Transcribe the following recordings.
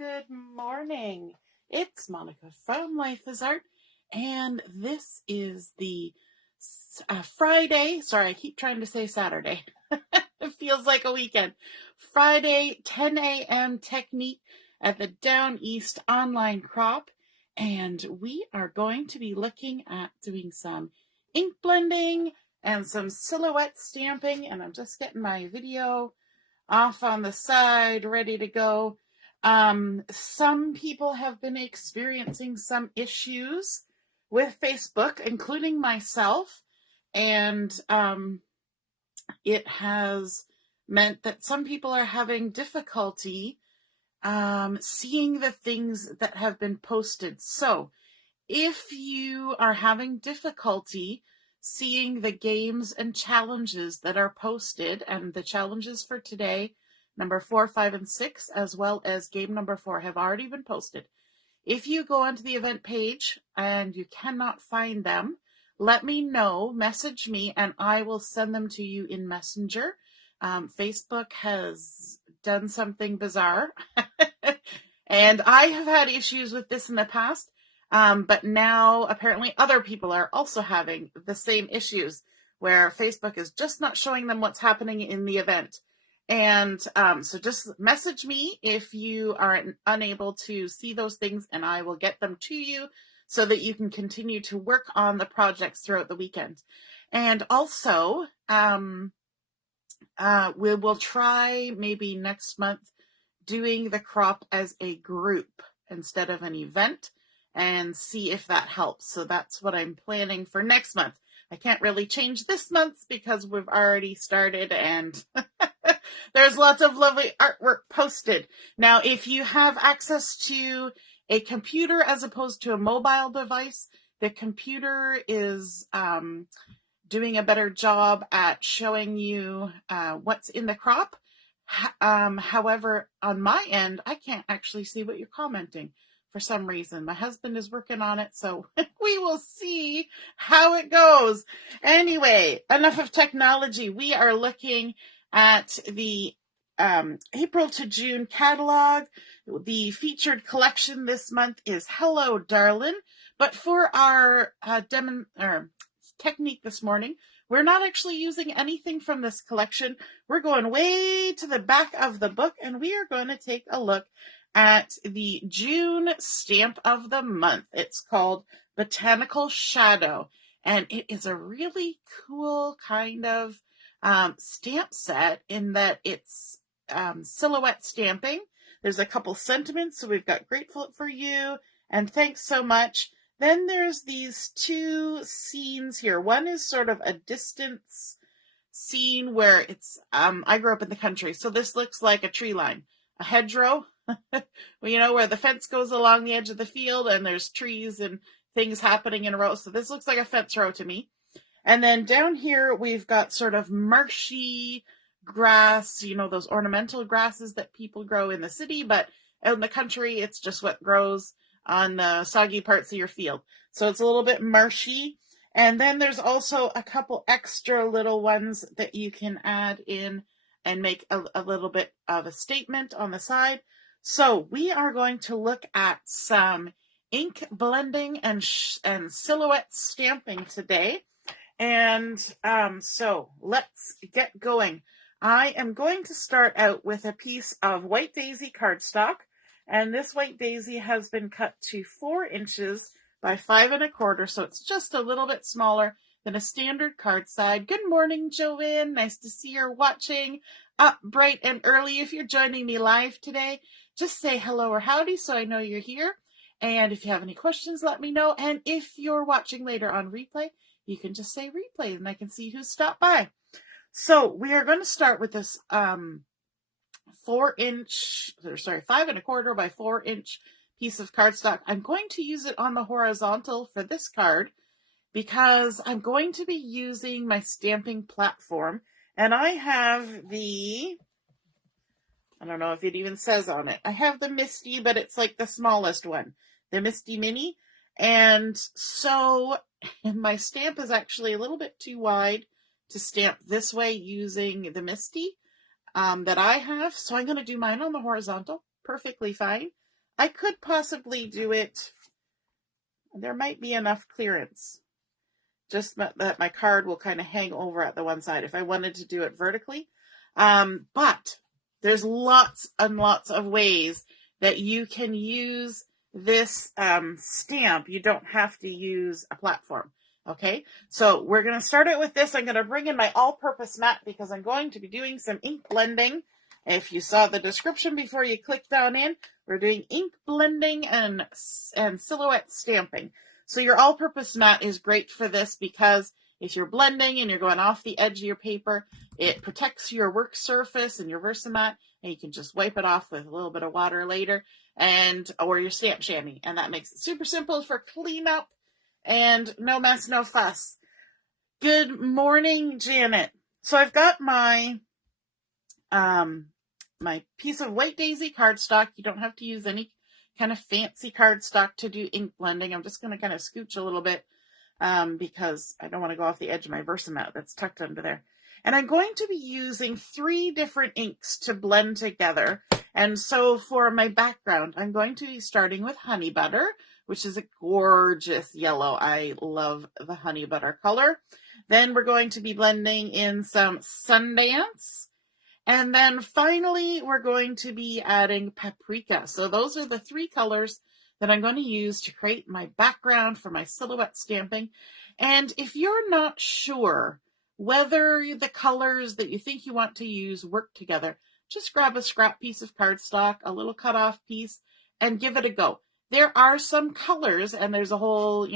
good morning. It's Monica from Life is Art, and this is the Friday. Sorry, I keep trying to say Saturday. It feels like a weekend. Friday, 10 a.m. technique at the Down East online crop, and we are going to be looking at doing some ink blending and some silhouette stamping, and I'm just getting my video off on the side, ready to go. Some people have been experiencing some issues with Facebook, including myself, and it has meant that some people are having difficulty seeing the things that have been posted. So if you are having difficulty seeing the games and challenges that are posted, and the challenges for today, number 4, 5, and 6, as well as game number 4, have already been posted. If you go onto the event page and you cannot find them, let me know, message me, and I will send them to you in Messenger. Facebook has done something bizarre, and I have had issues with this in the past. But now apparently other people are also having the same issues where Facebook is just not showing them what's happening in the event. And so just message me if you are unable to see those things, and I will get them to you so that you can continue to work on the projects throughout the weekend. And also, we will try maybe next month doing the crop as a group instead of an event, and see if that helps. So that's what I'm planning for next month. I can't really change this month's because we've already started, and there's lots of lovely artwork posted. Now, if you have access to a computer as opposed to a mobile device, the computer is doing a better job at showing you what's in the crop. However, on my end, I can't actually see what you're commenting for some reason. My husband is working on it, so we will see how it goes. Anyway, enough of technology. We are looking at the April to June catalog. The featured collection this month is Hello, Darlin'. But for our technique this morning, we're not actually using anything from this collection. We're going way to the back of the book, and we are going to take a look at the June stamp of the month. It's called Botanical Shadow, and it is a really cool kind of stamp set in that it's silhouette stamping. There's a couple sentiments, so we've got grateful for you and thanks so much. Then there's these two scenes here. One is sort of a distance scene where it's, I grew up in the country, so this looks like a tree line, a hedgerow, well, where the fence goes along the edge of the field and there's trees and things happening in a row. So this looks like a fence row to me. And then down here, we've got sort of marshy grass, those ornamental grasses that people grow in the city, but out in the country, it's just what grows on the soggy parts of your field. So it's a little bit marshy. And then there's also a couple extra little ones that you can add in and make a little bit of a statement on the side. So we are going to look at some ink blending and silhouette stamping today. And so let's get going. I am going to start out with a piece of white daisy cardstock. And this white daisy has been cut to 4 inches by 5 1/4, so it's just a little bit smaller than a standard card side. Good morning, Joanne. Nice to see you're watching up bright and early. If you're joining me live today, just say hello or howdy so I know you're here. And if you have any questions, let me know. And if you're watching later on replay, you can just say replay and I can see who stopped by. So we are going to start with this 5 1/4 by 4 inch piece of cardstock. I'm going to use it on the horizontal for this card because I'm going to be using my stamping platform, and I have I don't know if it even says on it. I have the Misty, but it's like the smallest one, the Misty Mini. And so my stamp is actually a little bit too wide to stamp this way using the Misty that I have. So I'm going to do mine on the horizontal. Perfectly fine. I could possibly do it. There might be enough clearance. Just that my card will kind of hang over at the one side if I wanted to do it vertically. But there's lots and lots of ways that you can use this stamp. You don't have to use a platform. Okay, so we're going to start it with this. I'm going to bring in my all-purpose mat because I'm going to be doing some ink blending. If you saw the description before you clicked on in, we're doing ink blending and silhouette stamping. So your all-purpose mat is great for this because if you're blending and you're going off the edge of your paper, it protects your work surface and your Versamat, and you can just wipe it off with a little bit of water later, or your stamp chamois, and that makes it super simple for cleanup and no mess, no fuss. Good morning, Janet. So I've got my my piece of white daisy cardstock. You don't have to use any kind of fancy cardstock to do ink blending. I'm just going to kind of scooch a little bit because I don't want to go off the edge of my Versamat that's tucked under there. And I'm going to be using 3 different inks to blend together. And so for my background, I'm going to be starting with Honey Butter, which is a gorgeous yellow. I love the Honey Butter color. Then we're going to be blending in some Sundance. And then finally, we're going to be adding Paprika. So those are the 3 colors that I'm going to use to create my background for my silhouette stamping. And if you're not sure whether the colors that you think you want to use work together, just grab a scrap piece of cardstock, a little cut-off piece, and give it a go. There are some colors, and there's a whole,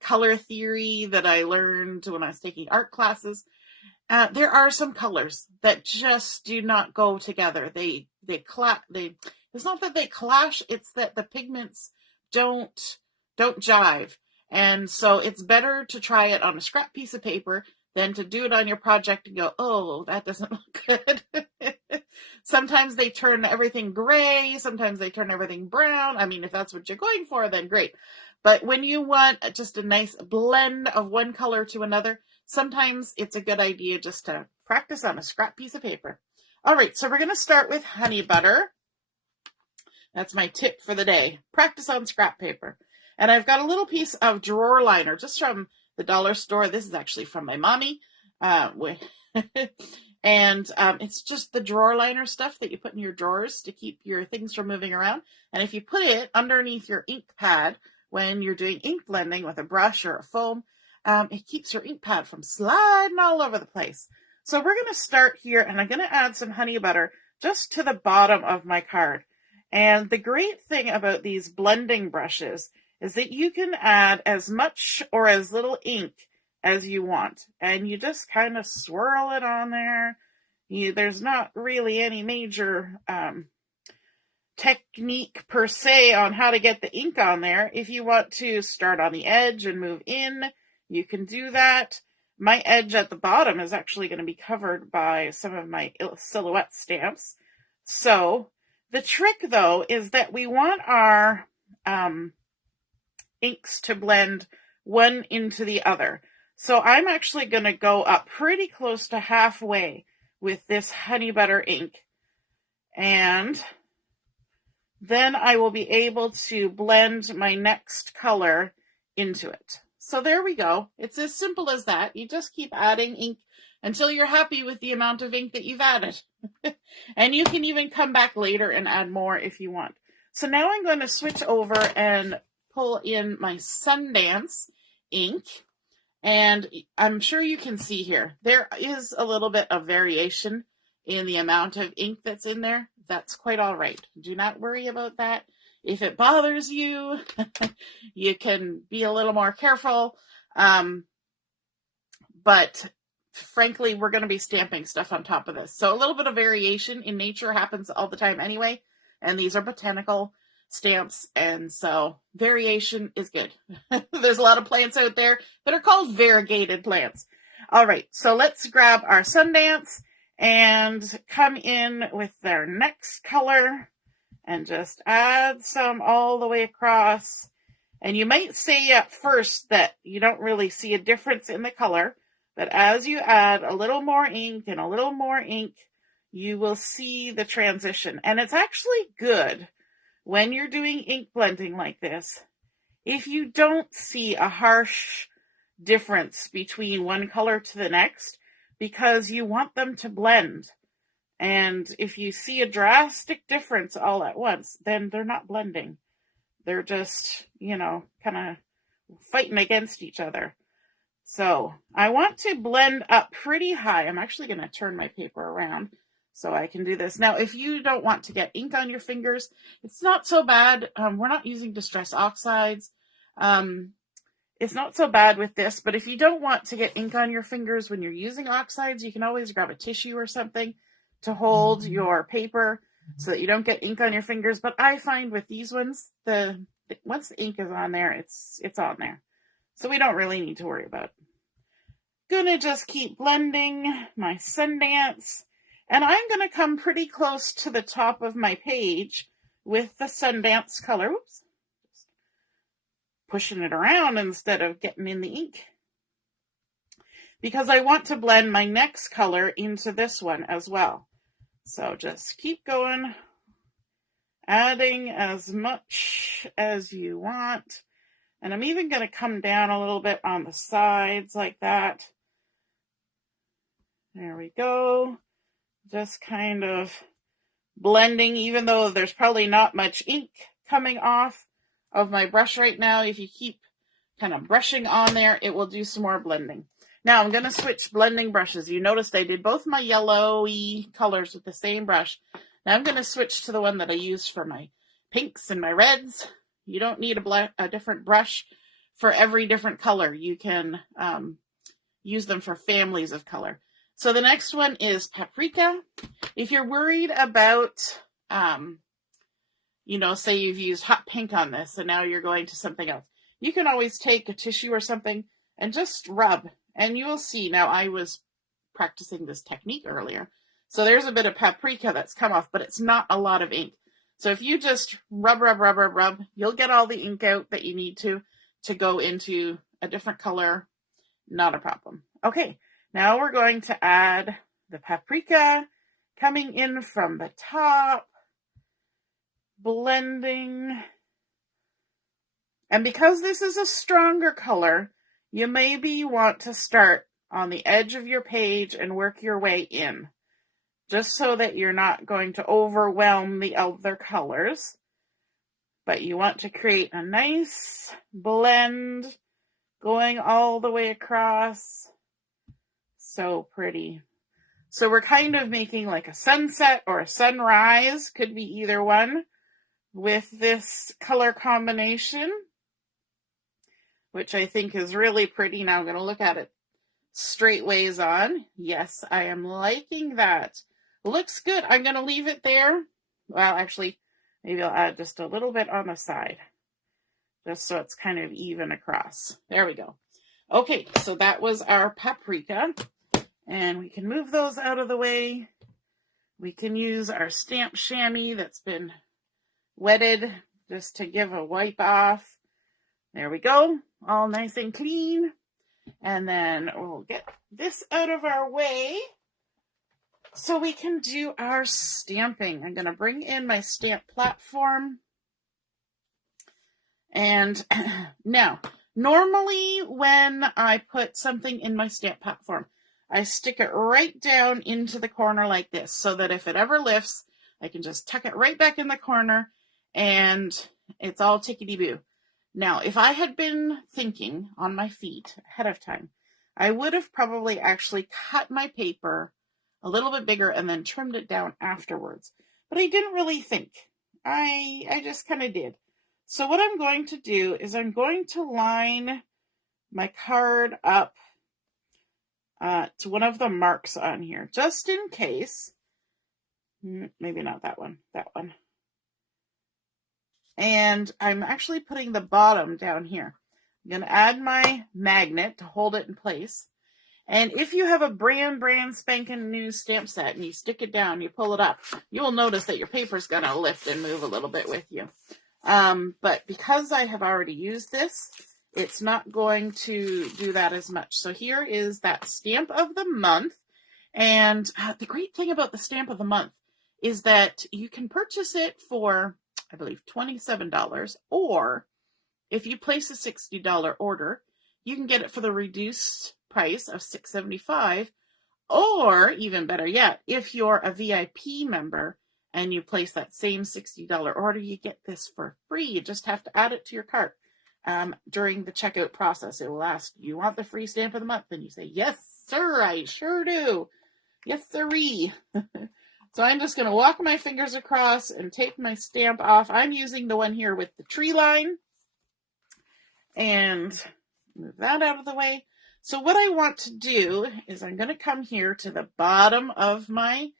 color theory that I learned when I was taking art classes. There are some colors that just do not go together. It's not that they clash, it's that the pigments don't jive. And so it's better to try it on a scrap piece of paper than to do it on your project and go, oh, that doesn't look good. Sometimes they turn everything gray. Sometimes they turn everything brown. I mean, if that's what you're going for, then great. But when you want just a nice blend of one color to another, sometimes it's a good idea just to practice on a scrap piece of paper. All right, so we're going to start with Honey Butter. That's my tip for the day. Practice on scrap paper. And I've got a little piece of drawer liner just from the dollar store. This is actually from my mommy. And it's just the drawer liner stuff that you put in your drawers to keep your things from moving around. And if you put it underneath your ink pad when you're doing ink blending with a brush or a foam, it keeps your ink pad from sliding all over the place. So we're going to start here, and I'm going to add some Honey Butter just to the bottom of my card. And the great thing about these blending brushes is that you can add as much or as little ink as you want. And you just kind of swirl it on there. There's not really any major technique per se on how to get the ink on there. If you want to start on the edge and move in, you can do that. My edge at the bottom is actually going to be covered by some of my silhouette stamps. So the trick, though, is that we want our inks to blend one into the other. So I'm actually going to go up pretty close to halfway with this Honey Butter ink. And then I will be able to blend my next color into it. So there we go. It's as simple as that. You just keep adding ink until you're happy with the amount of ink that you've added. And you can even come back later and add more if you want. So now I'm going to switch over and pull in my Sundance ink. And I'm sure you can see here, there is a little bit of variation in the amount of ink that's in there. That's quite all right. Do not worry about that. If it bothers you, you can be a little more careful. But frankly, we're going to be stamping stuff on top of this. So a little bit of variation in nature happens all the time anyway. And these are botanical stamps. And so variation is good. There's a lot of plants out there that are called variegated plants. All right. So let's grab our Sundance and come in with their next color and just add some all the way across. And you might say at first that you don't really see a difference in the color, but as you add a little more ink and a little more ink, you will see the transition. And it's actually good when you're doing ink blending like this, if you don't see a harsh difference between one color to the next, because you want them to blend, and if you see a drastic difference all at once, then they're not blending. They're just, kind of fighting against each other. So I want to blend up pretty high. I'm actually going to turn my paper around so I can do this. Now, if you don't want to get ink on your fingers, it's not so bad. We're not using distress oxides. It's not so bad with this, but if you don't want to get ink on your fingers when you're using oxides, you can always grab a tissue or something to hold your paper so that you don't get ink on your fingers. But I find with these ones, once the ink is on there, it's on there. So we don't really need to worry about it. Gonna just keep blending my Sundance, and I'm gonna come pretty close to the top of my page with the Sundance color. Whoops. Pushing it around instead of getting in the ink, because I want to blend my next color into this one as well. So just keep going, adding as much as you want. And I'm even going to come down a little bit on the sides like that. There we go. Just kind of blending, even though there's probably not much ink coming off of my brush right now. If you keep kind of brushing on there, it will do some more blending. Now I'm going to switch blending brushes. You noticed I did both my yellowy colors with the same brush. Now I'm going to switch to the one that I used for my pinks and my reds. You don't need a different brush for every different color. You can use them for families of color. So the next one is Paprika. If you're worried about, say you've used hot pink on this and now you're going to something else, you can always take a tissue or something and just rub, and you will see. Now, I was practicing this technique earlier, so there's a bit of paprika that's come off, but it's not a lot of ink. So if you just rub, you'll get all the ink out that you need to go into a different color. Not a problem. Okay, now we're going to add the paprika, coming in from the top, blending. And because this is a stronger color, you maybe want to start on the edge of your page and work your way in, just so that you're not going to overwhelm the other colors. But you want to create a nice blend going all the way across. So pretty. So we're kind of making like a sunset or a sunrise, could be either one, with this color combination, which I think is really pretty. Now I'm going to look at it straight ways on. Yes, I am liking that. Looks good. I'm going to leave it there. Well, actually, maybe I'll add just a little bit on the side, just so it's kind of even across. There we go. Okay, so that was our paprika, and we can move those out of the way. We can use our stamp chamois that's been wetted just to give a wipe off. There we go, all nice and clean. And then we'll get this out of our way so we can do our stamping. I'm going to bring in my stamp platform. And now, normally when I put something in my stamp platform, I stick it right down into the corner like this, so that if it ever lifts, I can just tuck it right back in the corner and it's all tickety-boo. Now, if I had been thinking on my feet ahead of time, I would have probably actually cut my paper a little bit bigger and then trimmed it down afterwards. But I didn't really think. I just kind of did. So what I'm going to do is I'm going to line my card up to one of the marks on here, just in case. Maybe not that one, that one. And I'm actually putting the bottom down here. I'm going to add my magnet to hold it in place. And if you have a brand spanking new stamp set and you stick it down, you pull it up, you will notice that your paper's going to lift and move a little bit with you. But because I have already used this, it's not going to do that as much. So here is that stamp of the month. And the great thing about the stamp of the month is that you can purchase it for I believe, $27. Or if you place a $60 order, you can get it for the reduced price of $6.75. Or even better yet, if you're a VIP member and you place that same $60 order, you get this for free. You just have to add it to your cart. During the checkout process, it will ask, you want the free stamp of the month? And you say, yes, sir, I sure do. Yes, sirree. So I'm just going to walk my fingers across and take my stamp off. I'm using the one here with the tree line. And move that out of the way. So what I want to do is I'm going to come here to the bottom of my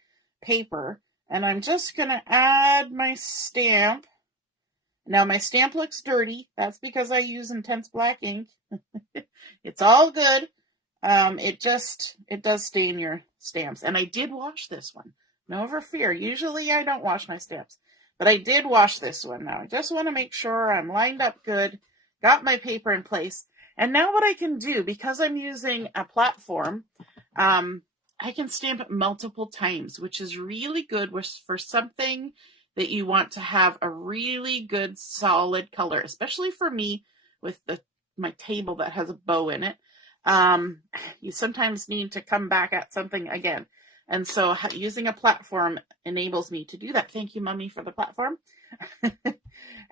paper, and I'm just going to add my stamp. Now my stamp looks dirty. That's because I use intense black ink. It's all good. It does stain your stamps. And I did wash this one. No fear. Usually I don't wash my stamps, but I did wash this one. Now I just want to make sure I'm lined up good, got my paper in place. And now what I can do, because I'm using a platform, I can stamp it multiple times, which is really good for something that you want to have a really good solid color, especially for me with my table that has a bow in it. You sometimes need to come back at something again. And so using a platform enables me to do that. Thank you, Mommy, for the platform.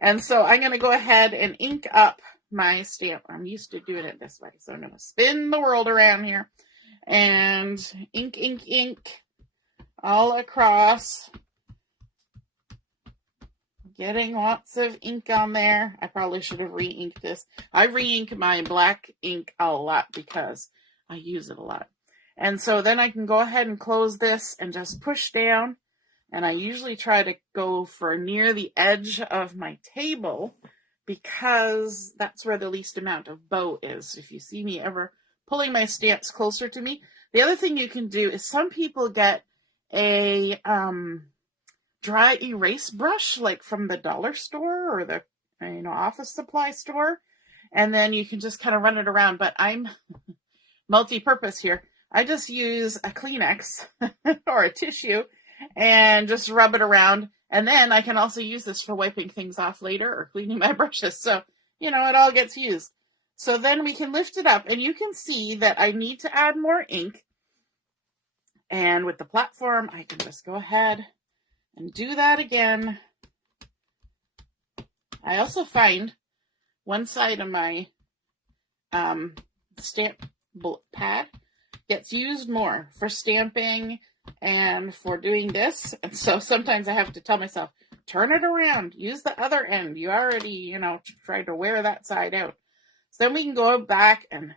And so I'm going to go ahead and ink up my stamp. I'm used to doing it this way. So I'm going to spin the world around here and ink, ink, ink all across. Getting lots of ink on there. I probably should have re-inked this. I re-ink my black ink a lot because I use it a lot. And so then I can go ahead and close this and just push down. And I usually try to go for near the edge of my table because that's where the least amount of bow is. If you see me ever pulling my stamps closer to me. The other thing you can do is some people get a dry erase brush, like from the dollar store or the office supply store, and then you can just kind of run it around. But I'm multi-purpose here. I just use a Kleenex or a tissue and just rub it around. And then I can also use this for wiping things off later or cleaning my brushes. So, it all gets used. So then we can lift it up and you can see that I need to add more ink. And with the platform, I can just go ahead and do that again. I also find one side of my stamp pad gets used more for stamping and for doing this. And so sometimes I have to tell myself, turn it around, use the other end. You already, tried to wear that side out. So then we can go back and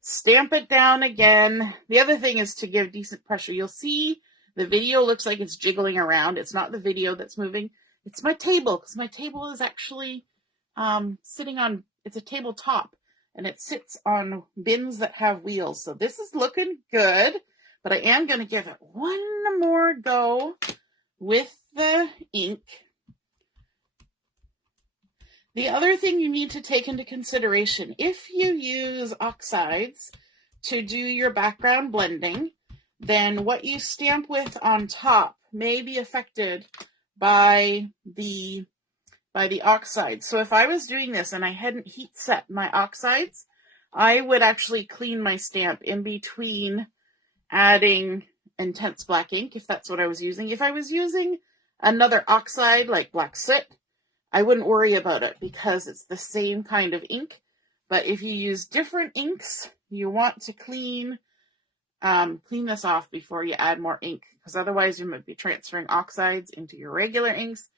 stamp it down again. The other thing is to give decent pressure. You'll see the video looks like it's jiggling around. It's not the video that's moving. It's my table, because my table is actually sitting on, it's a tabletop. And it sits on bins that have wheels. So this is looking good, but I am going to give it one more go with the ink. The other thing you need to take into consideration, if you use oxides to do your background blending, then what you stamp with on top may be affected by the oxides. So if I was doing this and I hadn't heat set my oxides, I would actually clean my stamp in between adding intense black ink, if that's what I was using. If I was using another oxide like black soot, I wouldn't worry about it because it's the same kind of ink. But if you use different inks, you want to clean this off before you add more ink, because otherwise you might be transferring oxides into your regular inks.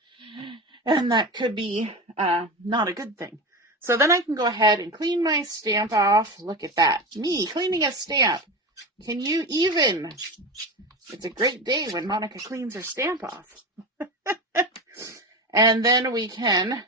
And that could be not a good thing. So then I can go ahead and clean my stamp off. Look at that. Me cleaning a stamp. Can you even? It's a great day when Monica cleans her stamp off. And then we can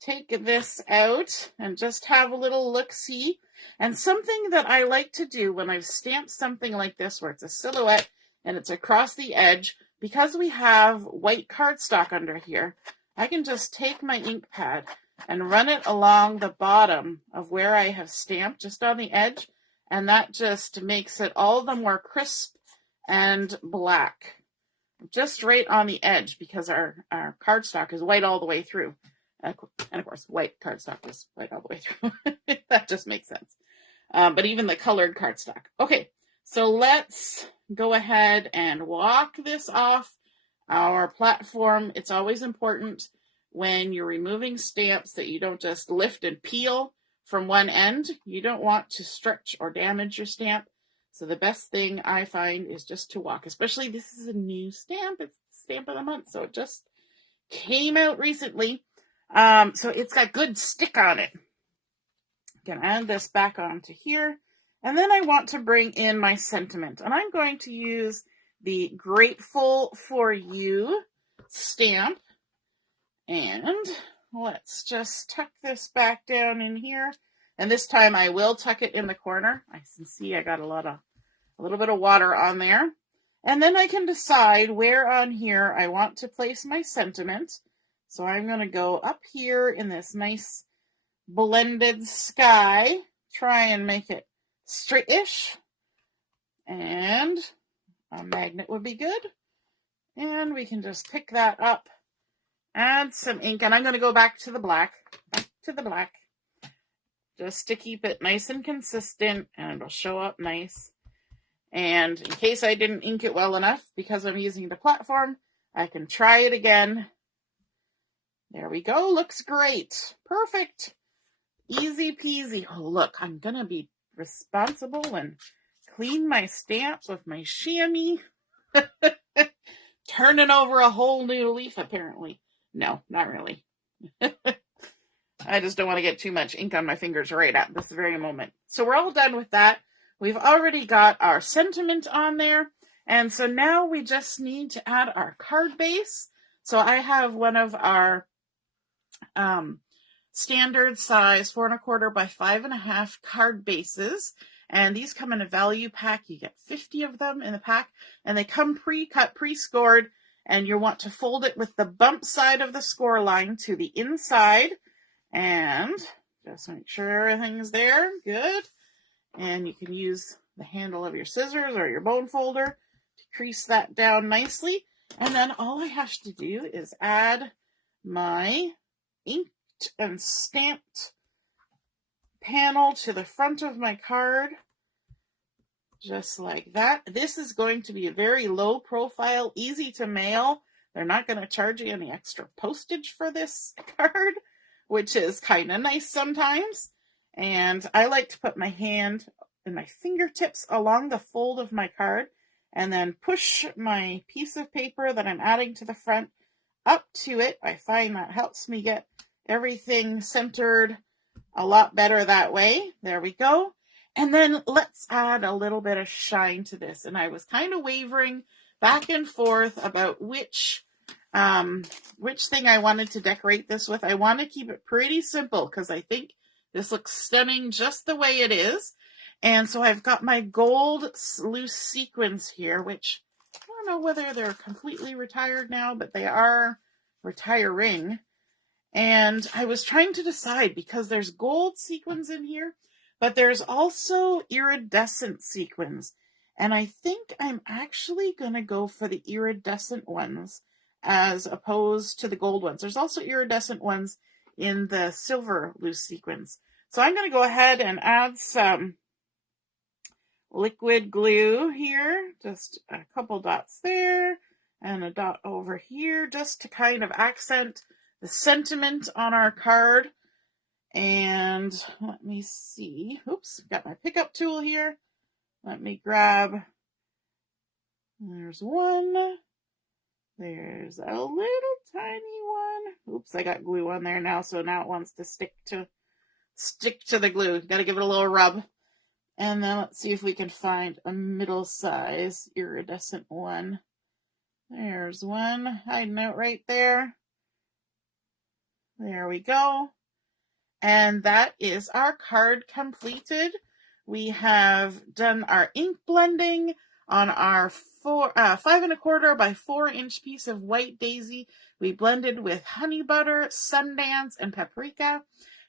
take this out and just have a little look-see. And something that I like to do when I've stamped something like this, where it's a silhouette and it's across the edge, because we have white cardstock under here, I can just take my ink pad and run it along the bottom of where I have stamped, just on the edge, and that just makes it all the more crisp and black. just right on the edge because our cardstock is white all the way through. And of course, white cardstock is white all the way through. That just makes sense. But even the colored cardstock. Okay, so let's go ahead and walk this off our platform. It's always important when you're removing stamps that you don't just lift and peel from one end. You don't want to stretch or damage your stamp. So the best thing I find is just to walk, especially this is a new stamp. It's the stamp of the month, so it just came out recently. So it's got good stick on it. I'm going to add this back onto here. And then I want to bring in my sentiment. And I'm going to use the Grateful for You stamp. And let's just tuck this back down in here. And this time I will tuck it in the corner. I can see I got a little bit of water on there. And then I can decide where on here I want to place my sentiment. So I'm going to go up here in this nice blended sky, try and make it straight-ish, and a magnet would be good. And we can just pick that up, add some ink, and I'm going to go back to the black, just to keep it nice and consistent, and it'll show up nice. And in case I didn't ink it well enough, because I'm using the platform, I can try it again. There we go, looks great, perfect. Easy peasy. Oh, look, I'm going to be responsible and clean my stamps with my chamois. Turning over a whole new leaf, apparently. No, not really. I just don't want to get too much ink on my fingers right at this very moment. So we're all done with that. We've already got our sentiment on there. And so now we just need to add our card base. So I have one of our standard size 4 1/4 by 5 1/2 card bases, and these come in a value pack. You get 50 of them in the pack, and they come pre-cut, pre-scored, and you want to fold it with the bump side of the score line to the inside, and just make sure everything's there. Good. And you can use the handle of your scissors or your bone folder to crease that down nicely, and then all I have to do is add my ink and stamped panel to the front of my card, just like that. This is going to be a very low profile, easy to mail. They're not going to charge you any extra postage for this card, which is kind of nice sometimes. And I like to put my hand and my fingertips along the fold of my card and then push my piece of paper that I'm adding to the front up to it. I find that helps me get everything centered a lot better that way. There we go. And then let's add a little bit of shine to this. And I was kind of wavering back and forth about which thing I wanted to decorate this with. I want to keep it pretty simple because I think this looks stunning just the way it is. And so I've got my gold loose sequins here, which I don't know whether they're completely retired now, but they are retiring. And I was trying to decide because there's gold sequins in here, but there's also iridescent sequins. And I think I'm actually going to go for the iridescent ones as opposed to the gold ones. There's also iridescent ones in the silver loose sequins. So I'm going to go ahead and add some liquid glue here, just a couple dots there and a dot over here just to kind of accent the sentiment on our card. And let me see. Oops, got my pickup tool here. Let me grab. There's one. There's a little tiny one. Oops, I got glue on there now, so now it wants to stick to the glue. Got to give it a little rub. And then let's see if we can find a middle size iridescent one. There's one hiding out right there. There we go. And that is our card completed. We have done our ink blending on our 5 1/4 by 4 inch piece of white daisy. We blended with honey butter, Sundance, and Paprika.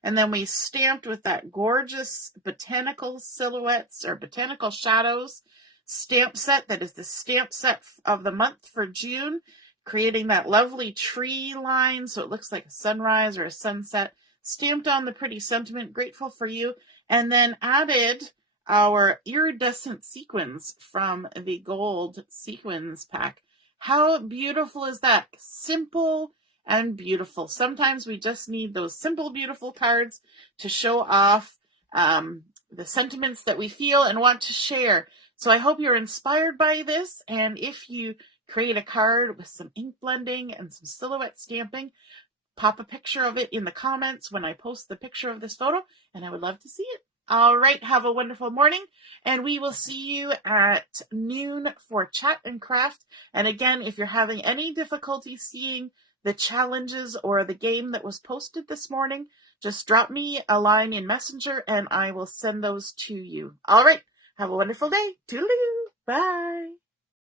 And then we stamped with that gorgeous botanical silhouettes or botanical shadows stamp set that is the stamp set of the month for June, creating that lovely tree line so it looks like a sunrise or a sunset, stamped on the pretty sentiment, grateful for you, and then added our iridescent sequins from the gold sequins pack. How beautiful is that? Simple and beautiful. Sometimes we just need those simple, beautiful cards to show off the sentiments that we feel and want to share. So I hope you're inspired by this, and if you create a card with some ink blending and some silhouette stamping, pop a picture of it in the comments when I post the picture of this photo, and I would love to see it. All right, have a wonderful morning, and we will see you at noon for Chat and Craft. And again, if you're having any difficulty seeing the challenges or the game that was posted this morning, just drop me a line in Messenger and I will send those to you. All right, have a wonderful day. Toodaloo. Bye.